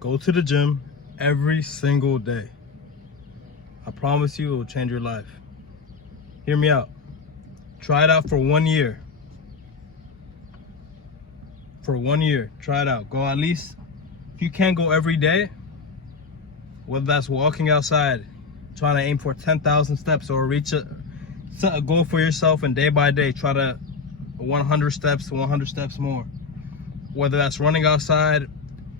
Go to the gym every single day. I promise you it will change your life. Hear me out. Try it out for 1 year. For 1 year, try it out. Go at least, if you can't go every day, whether that's walking outside, trying to aim for 10,000 steps or set a goal for yourself, and day by day, try to 100 steps to 100 steps more. Whether that's running outside,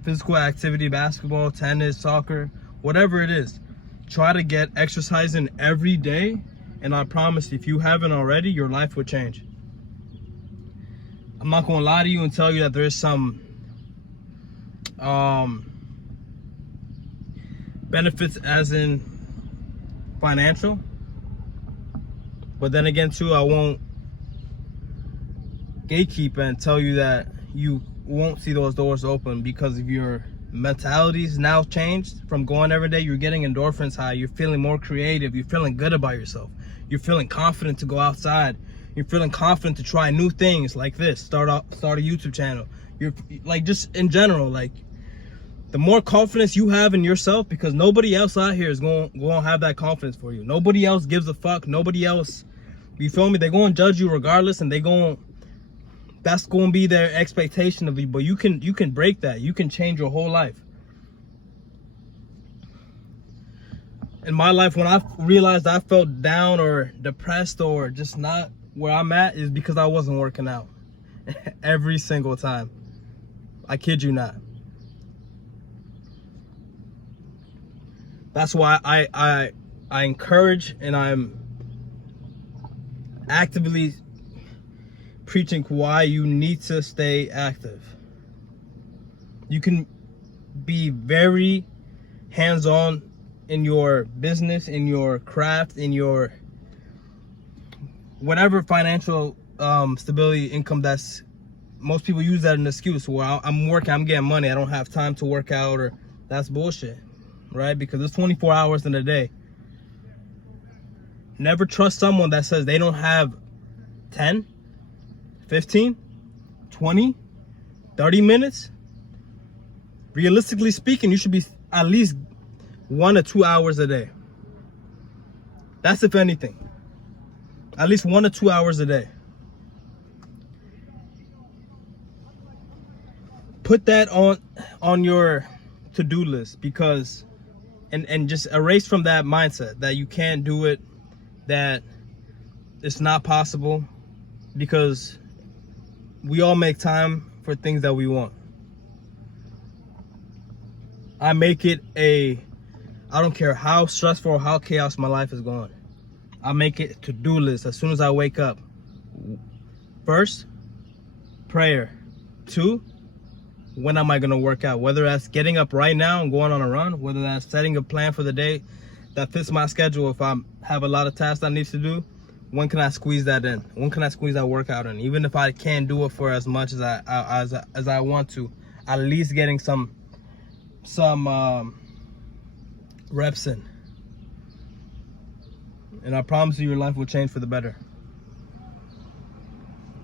physical activity, basketball, tennis, soccer, whatever it is, try to get exercise in every day, and I promise if you haven't already, your life will change. I'm not gonna lie to you and tell you that there's some benefits as in financial, but then again too, I won't gatekeep and tell you that you won't see those doors open, because if your mentality's now changed from going every day, you're getting endorphins high, you're feeling more creative, you're feeling good about yourself, you're feeling confident to go outside, you're feeling confident to try new things like this, start a YouTube channel. You're like, just in general, like, the more confidence you have in yourself, because nobody else out here is going to have that confidence for you. Nobody else gives a fuck. Nobody else, you feel me? They're going to judge you regardless, and that's going to be their expectation of you. But you can break that. You can change your whole life. In my life, when I realized I felt down or depressed or just not where I'm at, is because I wasn't working out. Every single time. I kid you not. That's why I encourage, and I'm actively preaching why you need to stay active. You can be very hands-on in your business, in your craft, in your whatever financial stability, income. That's, most people use that as an excuse. Well, I'm working, I'm getting money, I don't have time to work out, or that's bullshit. Right? Because there's 24 hours in a day. Never trust someone that says they don't have 10, 15, 20, 30 minutes. Realistically speaking, you should be at least 1 to 2 hours a day. That's if anything. At least 1 to 2 hours a day. Put that on your to-do list, because and just erase from that mindset that you can't do it, that it's not possible, because we all make time for things that we want. I make it I don't care how stressful or how chaos my life is going, I make it a to-do list as soon as I wake up. First, prayer. 2, when am I going to work out? Whether that's getting up right now and going on a run, whether that's setting a plan for the day that fits my schedule. If I have a lot of tasks I need to do, when can I squeeze that in? When can I squeeze that workout in? Even if I can't do it for as much as I want to, at least getting some reps in. And I promise you, your life will change for the better.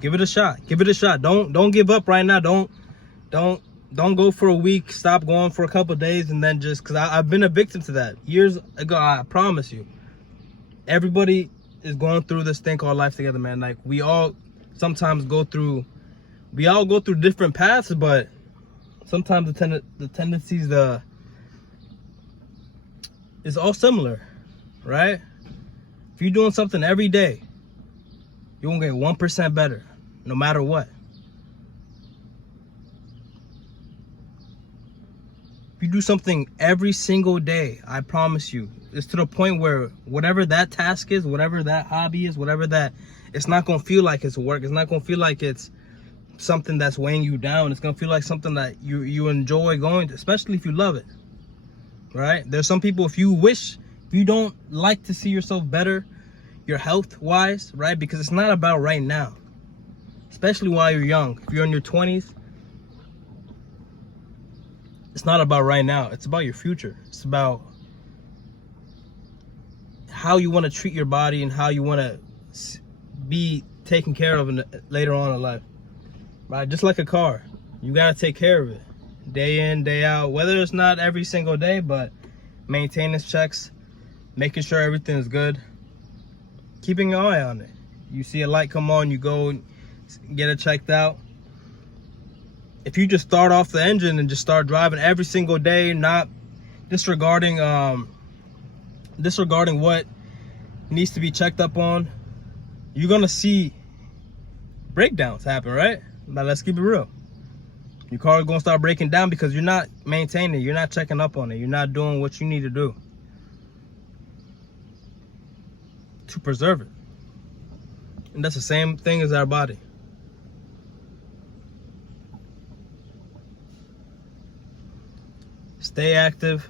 Give it a shot. Give it a shot. Don't give up right now. Don't go for a week, stop going for a couple of days, and then just, because I've been a victim to that years ago. I promise you, everybody is going through this thing called life together, man. Like, we all sometimes go through different paths, but sometimes the tendencies is all similar, right? If you're doing something every day, you're gonna get 1% better, no matter what. If you do something every single day, I promise you, it's to the point where whatever that task is, whatever that hobby is, whatever that, it's not gonna feel like it's work. It's not gonna feel like it's something that's weighing you down. It's gonna feel like something that you enjoy going to, especially if you love it, right? There's some people, if you don't like to see yourself better, your health wise, right? Because it's not about right now, especially while you're young. If you're in your 20s, it's not about right now. It's about your future. It's about how you want to treat your body and how you want to be taken care of later on in life, right? Just like a car, you got to take care of it. day in, day out, whether it's not every single day, but maintenance checks, making sure everything is good, keeping an eye on it. You see a light come on, you go get it checked out. If you just start off the engine and just start driving every single day, not disregarding what needs to be checked up on, you're gonna see breakdowns happen, right? But let's keep it real. Your car is gonna start breaking down because you're not maintaining it, you're not checking up on it, you're not doing what you need to do to preserve it. And that's the same thing as our body. Stay active,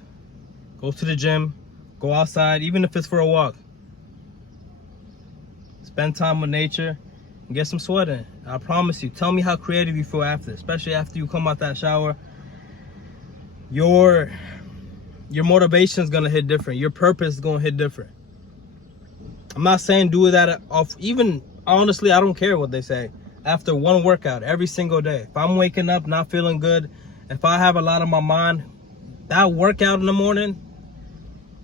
go to the gym, go outside, even if it's for a walk. Spend time with nature and get some sweat in. I promise you, tell me how creative you feel after, especially after you come out that shower. Your motivation is gonna hit different. Your purpose is gonna hit different. I'm not saying do that off, even honestly, I don't care what they say. After one workout every single day, if I'm waking up not feeling good, if I have a lot on my mind, that workout in the morning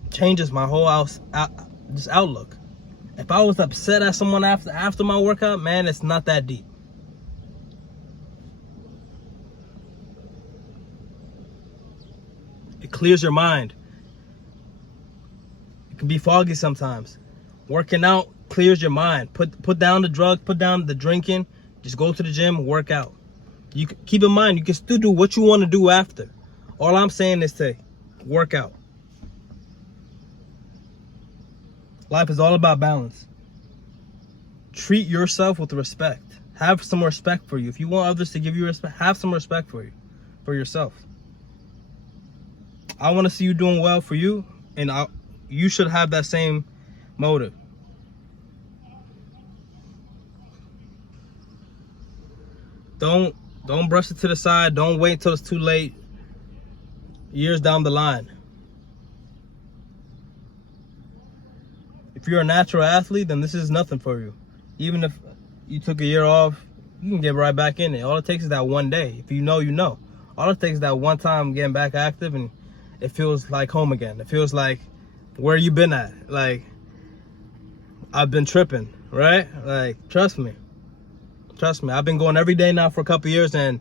changes my whole outlook. If I was upset at someone after my workout, man, it's not that deep. It clears your mind. It can be foggy sometimes. Working out clears your mind. Put down the drugs, put down the drinking. Just go to the gym, work out. You keep in mind, you can still do what you want to do after. All I'm saying is to work out. Life is all about balance. Treat yourself with respect. Have some respect for you. If you want others to give you respect, have some respect for you, for yourself. I want to see you doing well for you, and you should have that same motive. Don't brush it to the side. Don't wait until it's too late. Years down the line. If you're a natural athlete, then this is nothing for you. Even if you took a year off, you can get right back in it. All it takes is that one day. If you know, you know. All it takes is that one time getting back active, and it feels like home again. It feels like where you been at. Like, I've been tripping, right? Like, trust me. Trust me. I've been going every day now for a couple years, and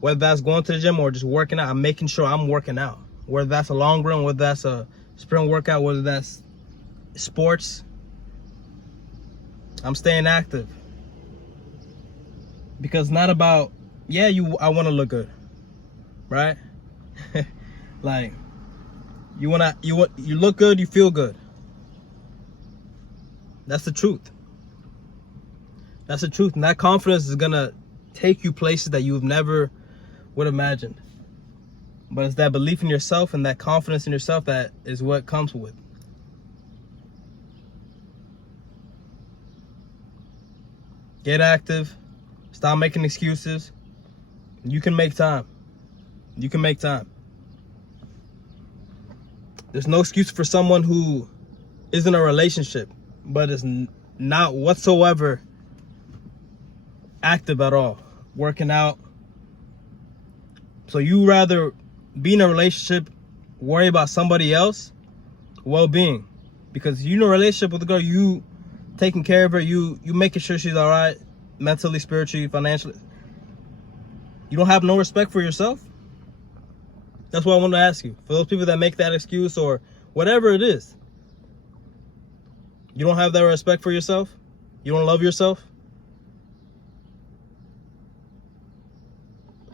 whether that's going to the gym or just working out, I'm making sure I'm working out. Whether that's a long run, whether that's a sprint workout, whether that's sports, I'm staying active. Because it's not about, yeah, I want to look good, right? Like, you look good, you feel good. That's the truth. That's the truth. And that confidence is gonna take you places that you've never would imagine. But it's that belief in yourself and that confidence in yourself that is what comes with. Get active. Stop making excuses. You can make time. You can make time. There's no excuse for someone who is in a relationship but is not whatsoever active at all, working out. So you rather be in a relationship, worry about somebody else well-being, because you're in a relationship with a girl, you taking care of her, you making sure she's all right, mentally, spiritually, financially. You don't have no respect for yourself? That's what I want to ask you. For those people that make that excuse or whatever it is, you don't have that respect for yourself? You don't love yourself?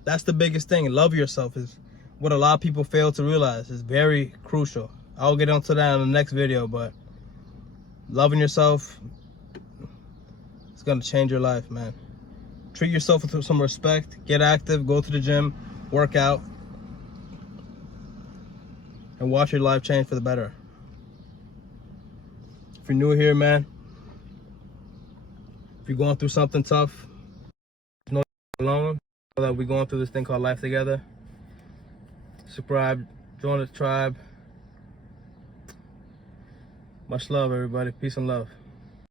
That's the biggest thing. Love yourself is what a lot of people fail to realize. It's very crucial. I'll get onto that in the next video, but loving yourself is going to change your life, man. Treat yourself with some respect. Get active. Go to the gym. Work out. And watch your life change for the better. If you're new here, man, if you're going through something tough, know you're alone. Know that we're going through this thing called life together. Subscribe. Join the tribe. Much love, everybody. Peace and love.